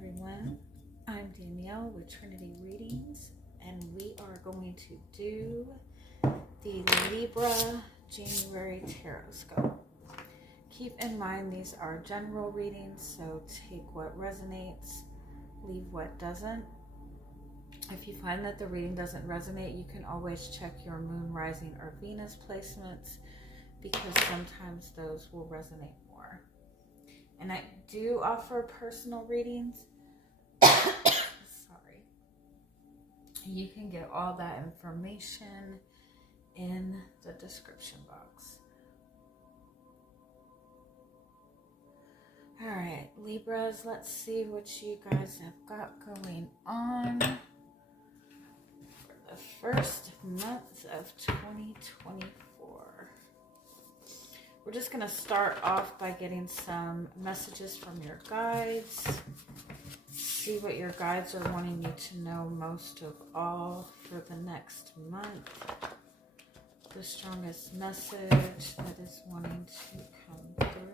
everyone. I'm Danielle with Trinity Readings, and we are going to do the Libra January Tarotscope. Keep in mind these are general readings, so take what resonates, leave what doesn't. If you find that the reading doesn't resonate, you can always check your moon, rising, or Venus placements, because sometimes those will resonate more. And I do offer personal readings. Sorry. You can get all that information in the description box. All right, Libras, let's see what you guys have got going on for the first month of 2024. We're just going to start off by getting some messages from your guides. See what your guides are wanting you to know most of all for the next month. The strongest message that is wanting to come through.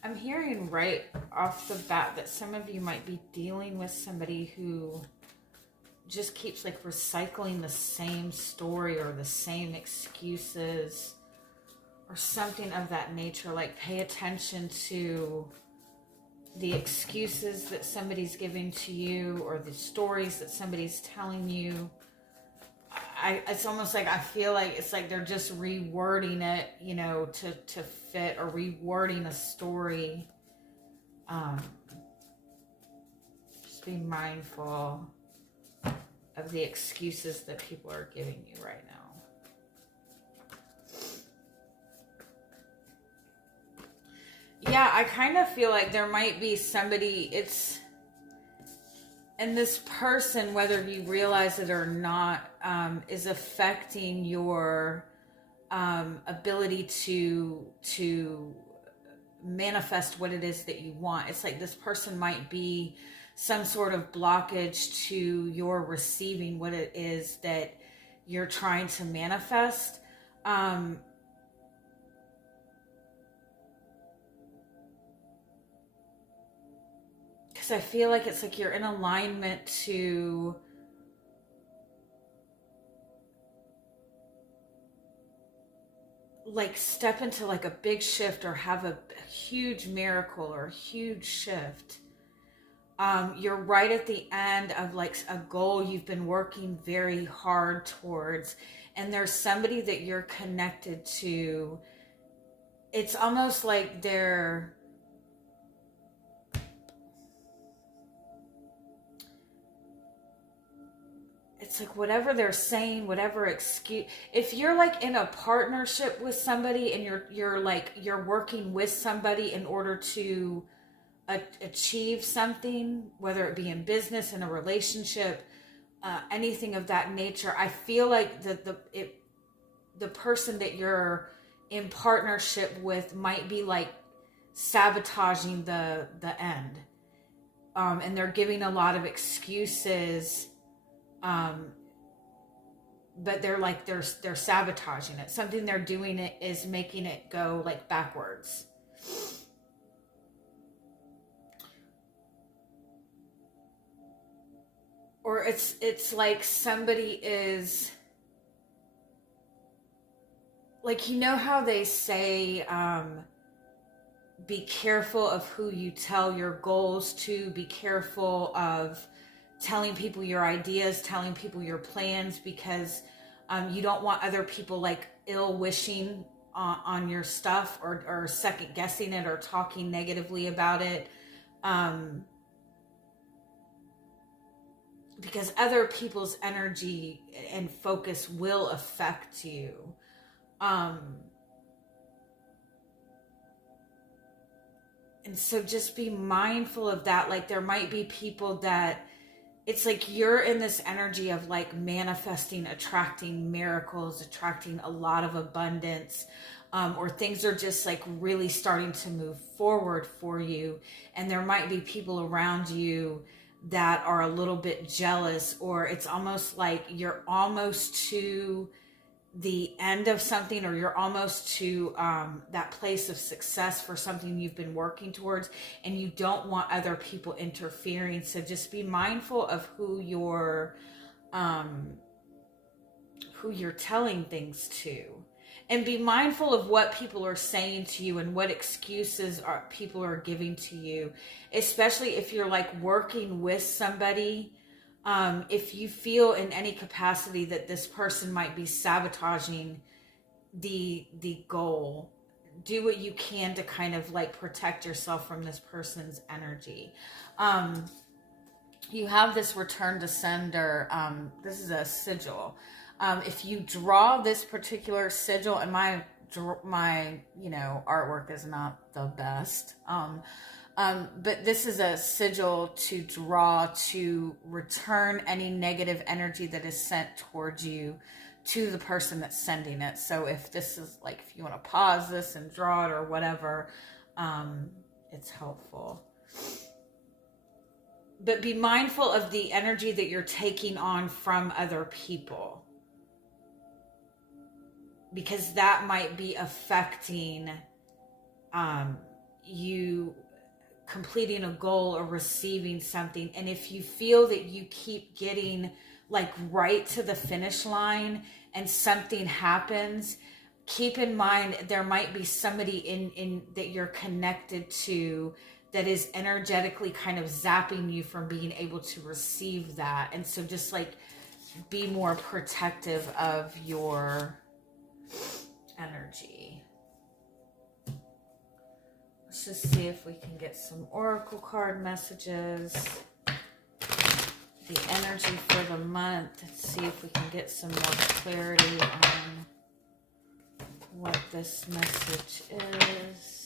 I'm hearing right off the bat that some of you might be dealing with somebody who just keeps like recycling the same story or the same excuses or something of that nature. Like, pay attention to the excuses that somebody's giving to you or the stories that somebody's telling you. It's almost like I feel like it's like they're just rewording it, you know, to fit, or rewording a story. Just be mindful of the excuses that people are giving you right now. Yeah, I kind of feel like there might be somebody, and this person, whether you realize it or not, is affecting your ability to manifest what it is that you want. It's like this person might be some sort of blockage to your receiving what it is that you're trying to manifest. Because I feel like it's like you're in alignment to like step into like a big shift or have a huge miracle or a huge shift. You're right at the end of like a goal you've been working very hard towards, and there's somebody that you're connected to. It's almost like they're it's like whatever they're saying, whatever excuse. If you're like in a partnership with somebody and you're working with somebody in order to achieve something, whether it be in business, in a relationship, anything of that nature, I feel like the person that you're in partnership with might be like sabotaging the end, and they're giving a lot of excuses. But they're sabotaging it. Something they're doing it is making it go like backwards. Or it's like somebody is like, you know how they say, be careful of who you tell your goals to, be careful of telling people your ideas, telling people your plans, because you don't want other people like ill wishing on your stuff, or second guessing it or talking negatively about it, because other people's energy and focus will affect you. And so just be mindful of that. Like, there might be people that it's like you're in this energy of like manifesting, attracting miracles, attracting a lot of abundance, or things are just like really starting to move forward for you. And there might be people around you that are a little bit jealous, or it's almost like you're almost to the end of something, or you're almost to that place of success for something you've been working towards, and you don't want other people interfering. So just be mindful of who you're telling things to, and be mindful of what people are saying to you and what excuses people are giving to you, especially if you're like working with somebody. If you feel in any capacity that this person might be sabotaging the goal, do what you can to kind of like protect yourself from this person's energy. You have this return to sender. This is a sigil. If you draw this particular sigil, and my artwork is not the best, but this is a sigil to draw to return any negative energy that is sent towards you to the person that's sending it. So if this is like, if you want to pause this and draw it or whatever, it's helpful. But be mindful of the energy that you're taking on from other people, because that might be affecting you completing a goal or receiving something. And if you feel that you keep getting like right to the finish line and something happens, keep in mind there might be somebody in that you're connected to that is energetically kind of zapping you from being able to receive that. And so just like be more protective of your energy. Let's just see if we can get some oracle card messages. The energy for the month. Let's see if we can get some more clarity on what this message is.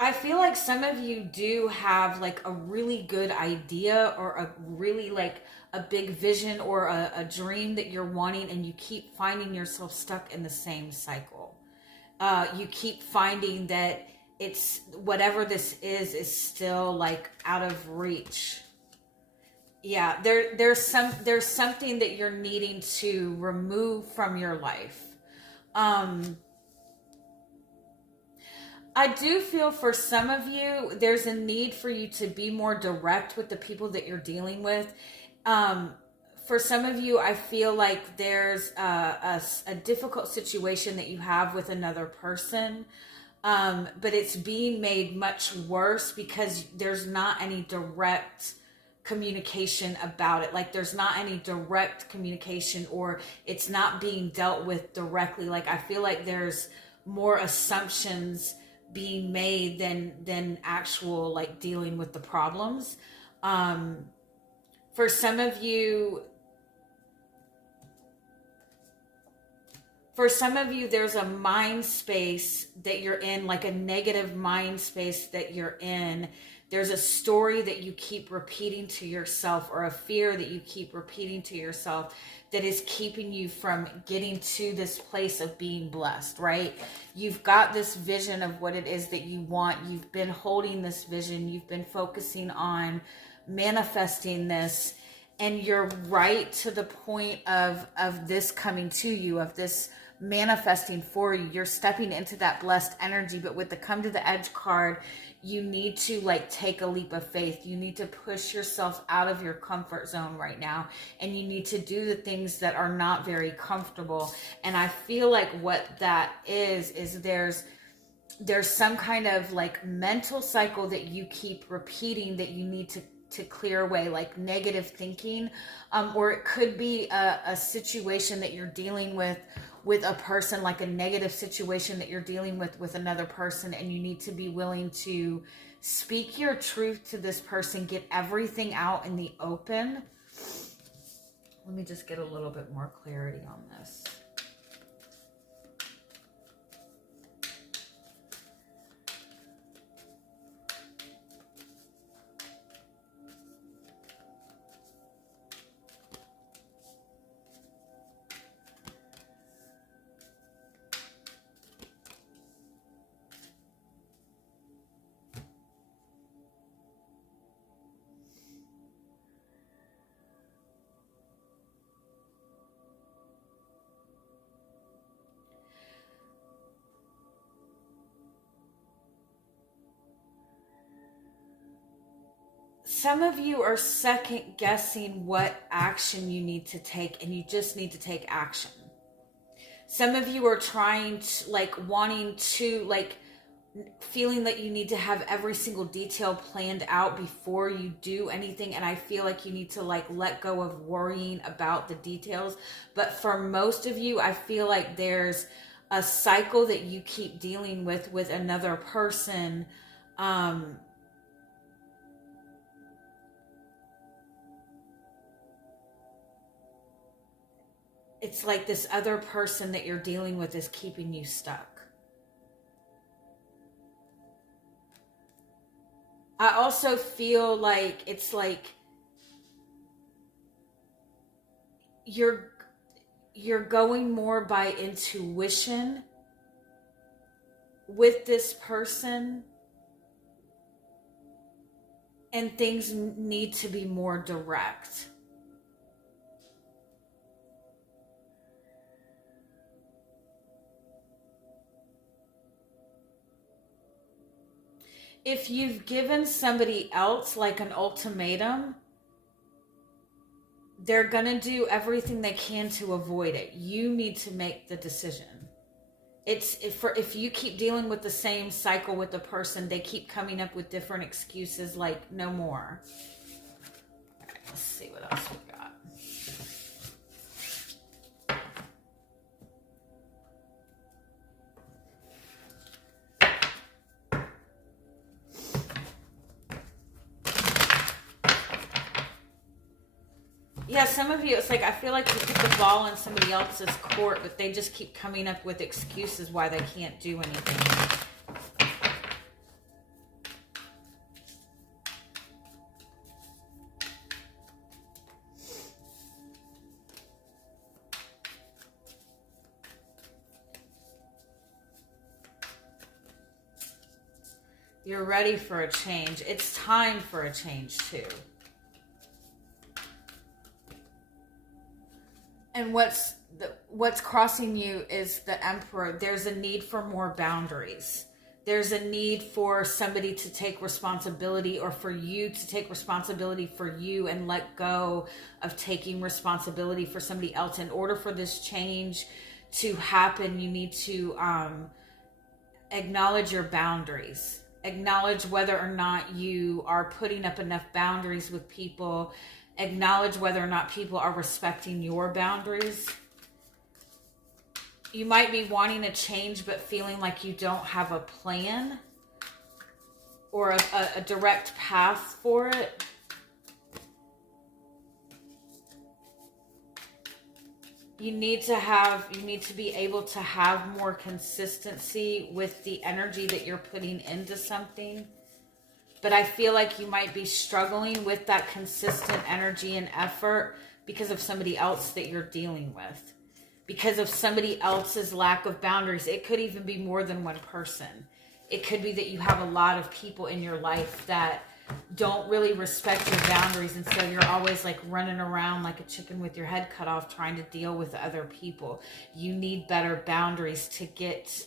I feel like some of you do have like a really good idea, or a really like a big vision, or a dream that you're wanting, and you keep finding yourself stuck in the same cycle. You keep finding that it's whatever this is still like out of reach. Yeah, there's something that you're needing to remove from your life. I do feel for some of you, there's a need for you to be more direct with the people that you're dealing with. For some of you, I feel like there's a difficult situation that you have with another person, but it's being made much worse because there's not any direct communication about it. Like there's not any direct communication, or it's not being dealt with directly. Like I feel like there's more assumptions being made than actual like dealing with the problems. For some of you, there's a mind space that you're in, like a negative mind space that you're in. There's a story that you keep repeating to yourself, or a fear that you keep repeating to yourself, that is keeping you from getting to this place of being blessed, right? You've got this vision of what it is that you want. You've been holding this vision. You've been focusing on manifesting this, and you're right to the point of this coming to you, of this manifesting for you. You're stepping into that blessed energy, but with the come to the edge card, you need to like take a leap of faith. You need to push yourself out of your comfort zone right now, and you need to do the things that are not very comfortable. And I feel like what that is there's some kind of like mental cycle that you keep repeating that you need to clear away, like negative thinking, or it could be a situation that you're dealing with a person, like a negative situation that you're dealing with another person, and you need to be willing to speak your truth to this person, get everything out in the open. Let me just get a little bit more clarity on this. some of you are second guessing what action you need to take, and you just need to take action. Some of you are trying to, like, wanting to, like, feeling that you need to have every single detail planned out before you do anything. And I feel like you need to, like, let go of worrying about the details. But for most of you, I feel like there's a cycle that you keep dealing with another person. It's like this other person that you're dealing with is keeping you stuck. I also feel like it's like you're going more by intuition with this person, and things need to be more direct. If you've given somebody else like an ultimatum, they're going to do everything they can to avoid it. You need to make the decision. If you keep dealing with the same cycle with the person, they keep coming up with different excuses like no more. All right, let's see what else we got. Yeah, some of you, it's like, I feel like you put the ball in somebody else's court, but they just keep coming up with excuses why they can't do anything. You're ready for a change. It's time for a change too. And what's crossing you is the Emperor. There's a need for more boundaries. There's a need for somebody to take responsibility, or for you to take responsibility for you and let go of taking responsibility for somebody else. In order for this change to happen, you need to acknowledge your boundaries. Acknowledge whether or not you are putting up enough boundaries with people. Acknowledge whether or not people are respecting your boundaries. You might be wanting a change, but feeling like you don't have a plan or a direct path for it. You need to be able to have more consistency with the energy that you're putting into something. But I feel like you might be struggling with that consistent energy and effort because of somebody else that you're dealing with. Because of somebody else's lack of boundaries. It could even be more than one person. It could be that you have a lot of people in your life that don't really respect your boundaries, and so you're always like running around like a chicken with your head cut off trying to deal with other people. You need better boundaries to get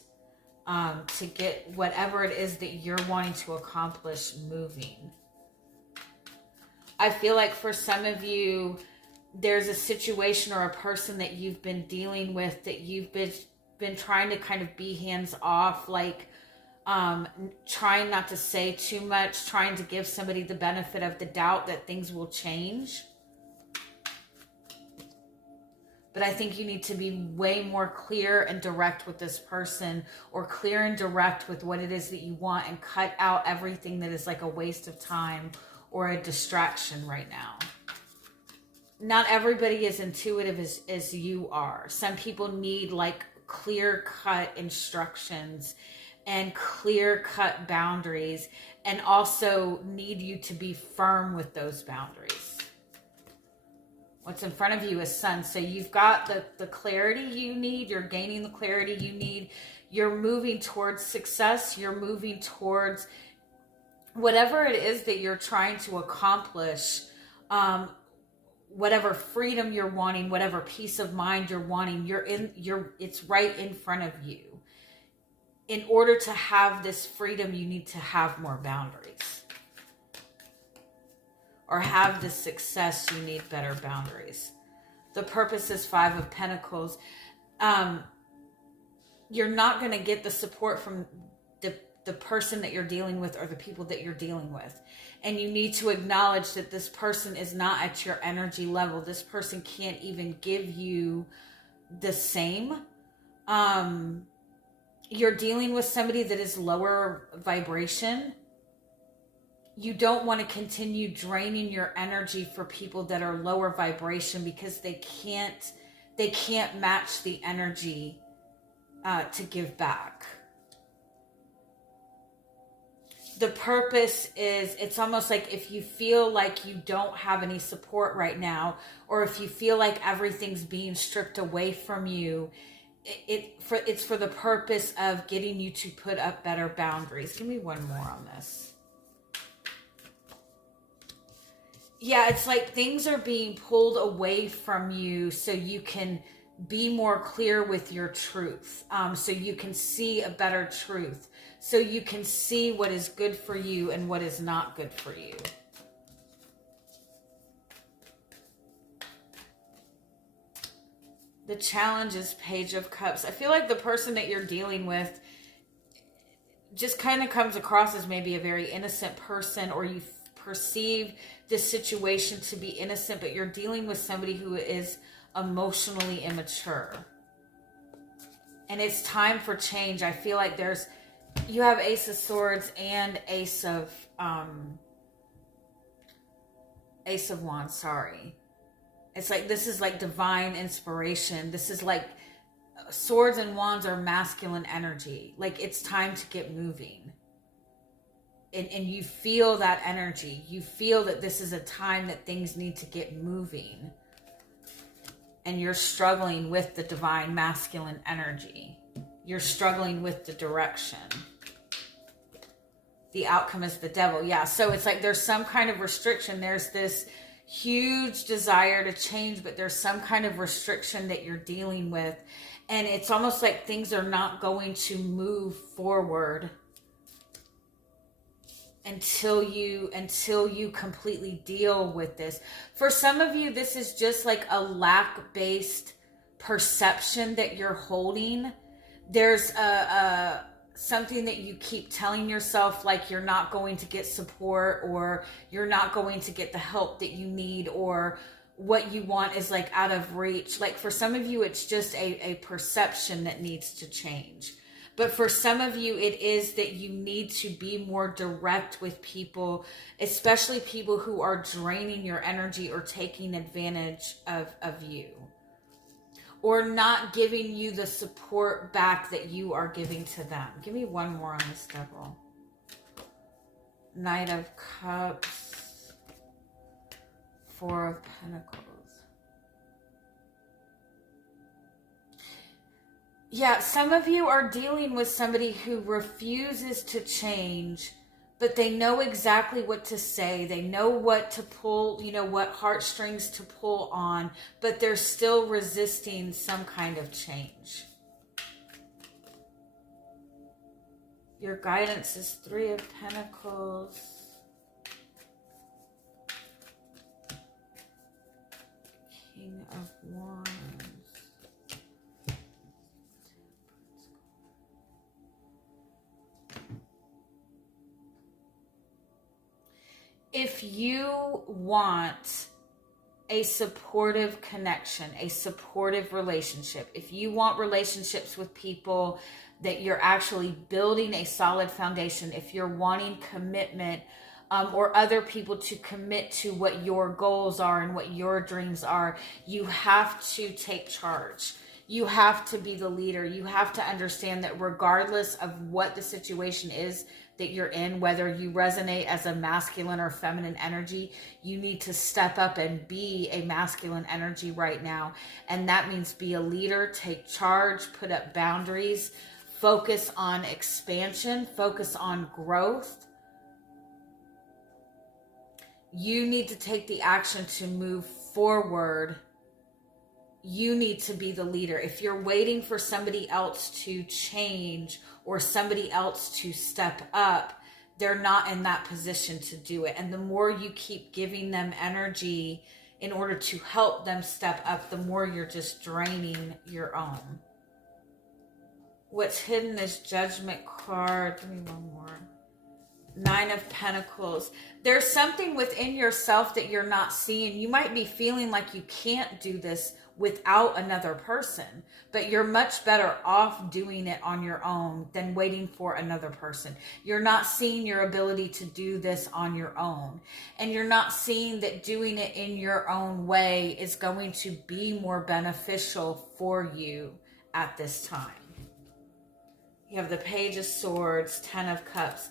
whatever it is that you're wanting to accomplish moving. I feel like for some of you, there's a situation or a person that you've been dealing with that you've been trying to kind of be hands off, like trying not to say too much, trying to give somebody the benefit of the doubt that things will change. But I think you need to be way more clear and direct with this person, or clear and direct with what it is that you want, and cut out everything that is like a waste of time or a distraction right now. Not everybody is intuitive as you are. Some people need like clear-cut instructions and clear-cut boundaries, and also need you to be firm with those boundaries. What's in front of you is Sun. So you've got the clarity you need. You're gaining the clarity you need. You're moving towards success. You're moving towards whatever it is that you're trying to accomplish. Whatever freedom you're wanting, whatever peace of mind you're wanting, it's right in front of you. In order to have this freedom, you need to have more boundaries. or have this success, you need better boundaries. The purpose is 5 of Pentacles. You're not going to get the support from the person that you're dealing with or the people that you're dealing with. And you need to acknowledge that this person is not at your energy level. This person can't even give you the same. You're dealing with somebody that is lower vibration. You don't want to continue draining your energy for people that are lower vibration, because they can't match the energy to give back. The purpose is, it's almost like if you feel like you don't have any support right now, or if you feel like everything's being stripped away from you, it's for the purpose of getting you to put up better boundaries. Give me one more on this. Yeah, it's like things are being pulled away from you so you can be more clear with your truth. So you can see a better truth. So you can see what is good for you and what is not good for you. The challenge is Page of Cups. I feel like the person that you're dealing with just kind of comes across as maybe a very innocent person, or you perceive this situation to be innocent, but you're dealing with somebody who is emotionally immature. And it's time for change. I feel like you have Ace of Swords and Ace of Wands, sorry. It's like, this is like divine inspiration. This is like, Swords and Wands are masculine energy. Like, it's time to get moving. And you feel that energy. You feel that this is a time that things need to get moving. And you're struggling with the divine masculine energy. You're struggling with the direction. The outcome is the Devil. Yeah, so it's like there's some kind of restriction. There's this huge desire to change, but there's some kind of restriction that you're dealing with. And it's almost like things are not going to move forward until you completely deal with this. For some of you, this is just like a lack-based perception that you're holding. There's something that you keep telling yourself, like you're not going to get support, or you're not going to get the help that you need, or what you want is like out of reach. Like for some of you, it's just a perception that needs to change. But for some of you, it is that you need to be more direct with people, especially people who are draining your energy or taking advantage of you, or not giving you the support back that you are giving to them. Give me one more on this Devil. Knight of Cups. 4 of Pentacles. Yeah, some of you are dealing with somebody who refuses to change, but they know exactly what to say. They know what to pull, what heartstrings to pull on, but they're still resisting some kind of change. Your guidance is 3 of Pentacles. King of Wands. If you want a supportive connection, a supportive relationship, if you want relationships with people that you're actually building a solid foundation, if you're wanting commitment, or other people to commit to what your goals are and what your dreams are, you have to take charge. You have to be the leader. You have to understand that regardless of what the situation is that you're in, whether you resonate as a masculine or feminine energy, you need to step up and be a masculine energy right now. And that means be a leader, take charge, put up boundaries, focus on expansion, focus on growth. You need to take the action to move forward. You need to be the leader. If you're waiting for somebody else to change or somebody else to step up, they're not in that position to do it. And the more you keep giving them energy in order to help them step up, the more you're just draining your own. What's hidden is Judgment card. Give me one more. 9 of Pentacles. There's something within yourself that you're not seeing. You might be feeling like you can't do this without another person, but you're much better off doing it on your own than waiting for another person. You're not seeing your ability to do this on your own, and you're not seeing that doing it in your own way is going to be more beneficial for you at this time. You have the Page of Swords, 10 of Cups.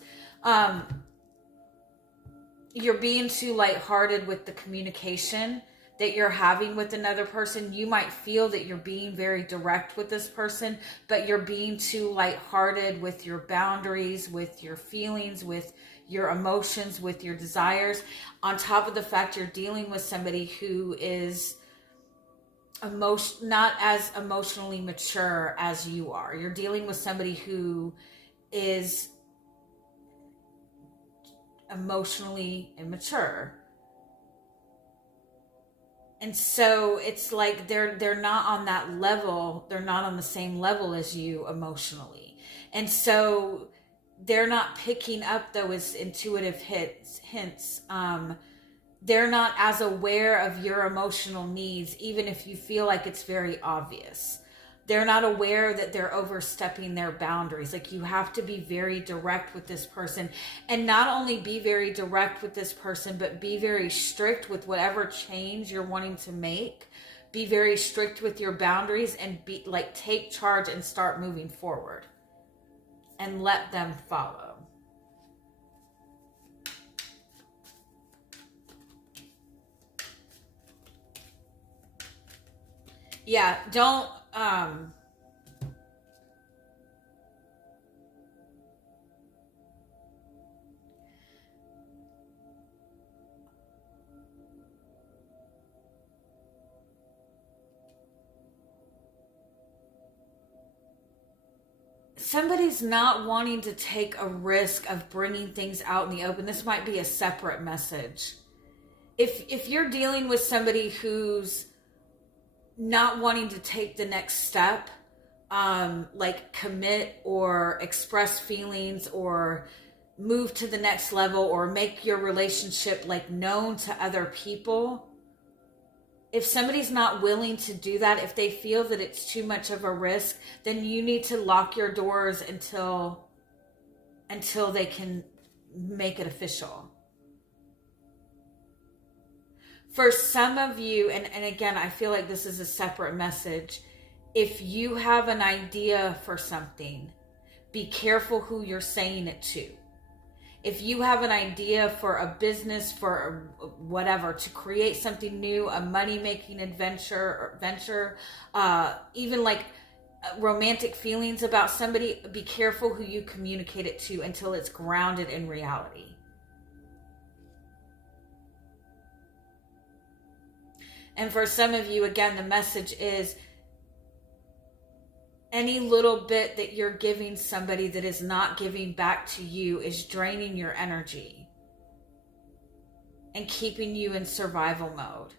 You're being too lighthearted with the communication that you're having with another person. You might feel that you're being very direct with this person, but you're being too lighthearted with your boundaries, with your feelings, with your emotions, with your desires. On top of the fact you're dealing with somebody who is not as emotionally mature as you are. You're dealing with somebody who is emotionally immature. And so it's like they're not on that level. They're not on the same level as you emotionally. And so they're not picking up those intuitive hints. They're not as aware of your emotional needs, even if you feel like it's very obvious. They're not aware that they're overstepping their boundaries. Like, you have to be very direct with this person, and not only be very direct with this person, but be very strict with whatever change you're wanting to make. Be very strict with your boundaries, and take charge and start moving forward, and let them follow. Yeah, don't somebody's not wanting to take a risk of bringing things out in the open. This might be a separate message. If you're dealing with somebody who's not wanting to take the next step, like commit or express feelings or move to the next level or make your relationship known to other people, if somebody's not willing to do that, if they feel that it's too much of a risk, then you need to lock your doors until they can make it official. For some of you, and again, I feel like this is a separate message. If you have an idea for something, be careful who you're saying it to. If you have an idea for a business, for whatever, to create something new, a money-making venture, even romantic feelings about somebody, be careful who you communicate it to until it's grounded in reality. And for some of you, again, the message is any little bit that you're giving somebody that is not giving back to you is draining your energy and keeping you in survival mode.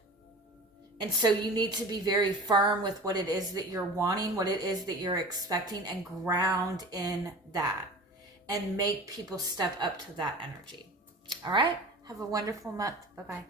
And so you need to be very firm with what it is that you're wanting, what it is that you're expecting, and ground in that and make people step up to that energy. All right? Have a wonderful month. Bye-bye.